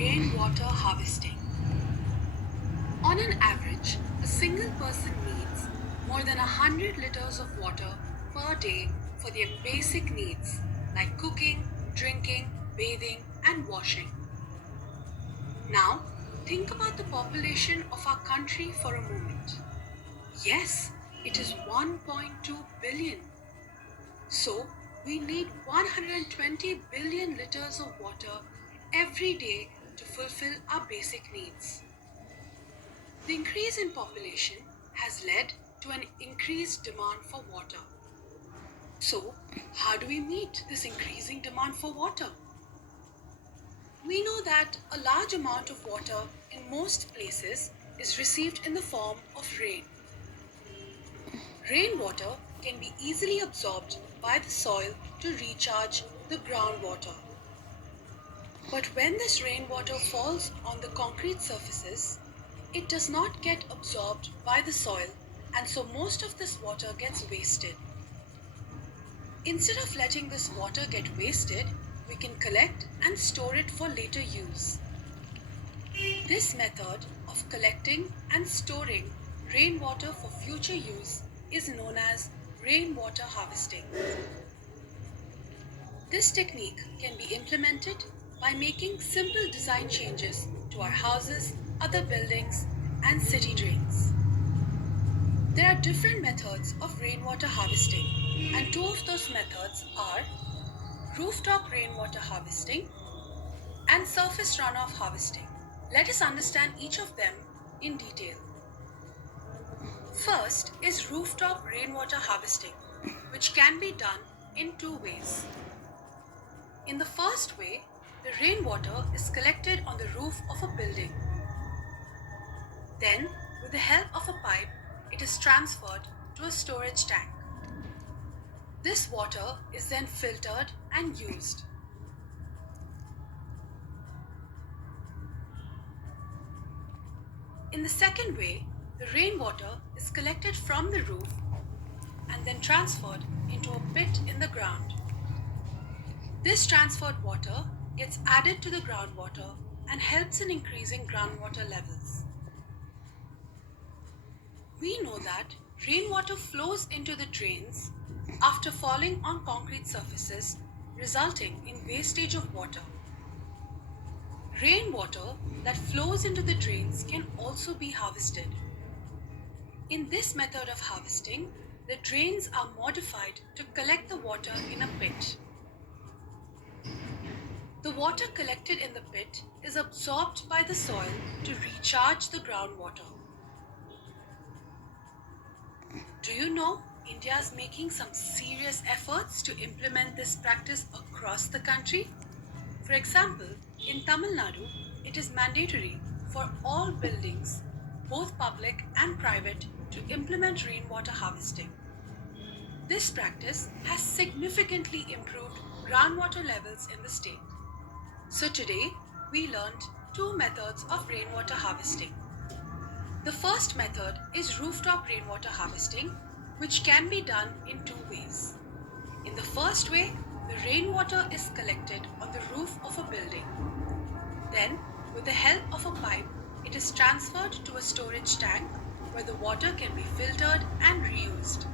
Rainwater harvesting. On an average, a single person needs more than 100 liters of water per day for their basic needs like cooking, drinking, bathing, and washing. Now, think about the population of our country for a moment. Yes, it is 1.2 billion. So, we need 120 billion liters of water every day to fulfill our basic needs. The increase in population has led to an increased demand for water. So, how do we meet this increasing demand for water? We know that a large amount of water in most places is received in the form of rain. Rainwater can be easily absorbed by the soil to recharge the groundwater. But when this rainwater falls on the concrete surfaces, it does not get absorbed by the soil, and so most of this water gets wasted. Instead of letting this water get wasted, we can collect and store it for later use. This method of collecting and storing rainwater for future use is known as rainwater harvesting. This technique can be implemented by making simple design changes to our houses, other buildings, and city drains. There are different methods of rainwater harvesting, and two of those methods are rooftop rainwater harvesting and surface runoff harvesting. Let us understand each of them in detail. First is rooftop rainwater harvesting, which can be done in two ways. In the first way, the rainwater is collected on the roof of a building. Then, with the help of a pipe, it is transferred to a storage tank. This water is then filtered and used. In the second way, the rainwater is collected from the roof and then transferred into a pit in the ground. This transferred water gets added to the groundwater and helps in increasing groundwater levels. We know that rainwater flows into the drains after falling on concrete surfaces, resulting in wastage of water. Rainwater that flows into the drains can also be harvested. In this method of harvesting, the drains are modified to collect the water in a pit. The water collected in the pit is absorbed by the soil to recharge the groundwater. Do you know India is making some serious efforts to implement this practice across the country? For example, in Tamil Nadu, it is mandatory for all buildings, both public and private, to implement rainwater harvesting. This practice has significantly improved groundwater levels in the state. So today, we learned two methods of rainwater harvesting. The first method is rooftop rainwater harvesting, which can be done in two ways. In the first way, the rainwater is collected on the roof of a building. Then, with the help of a pipe, it is transferred to a storage tank where the water can be filtered and reused.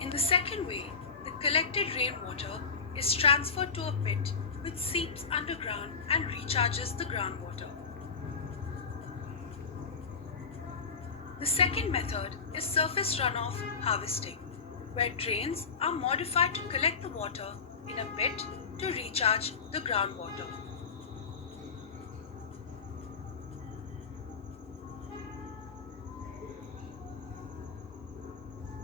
In the second way, the collected rainwater is transferred to a pit which seeps underground and recharges the groundwater. The second method is surface runoff harvesting, where drains are modified to collect the water in a pit to recharge the groundwater.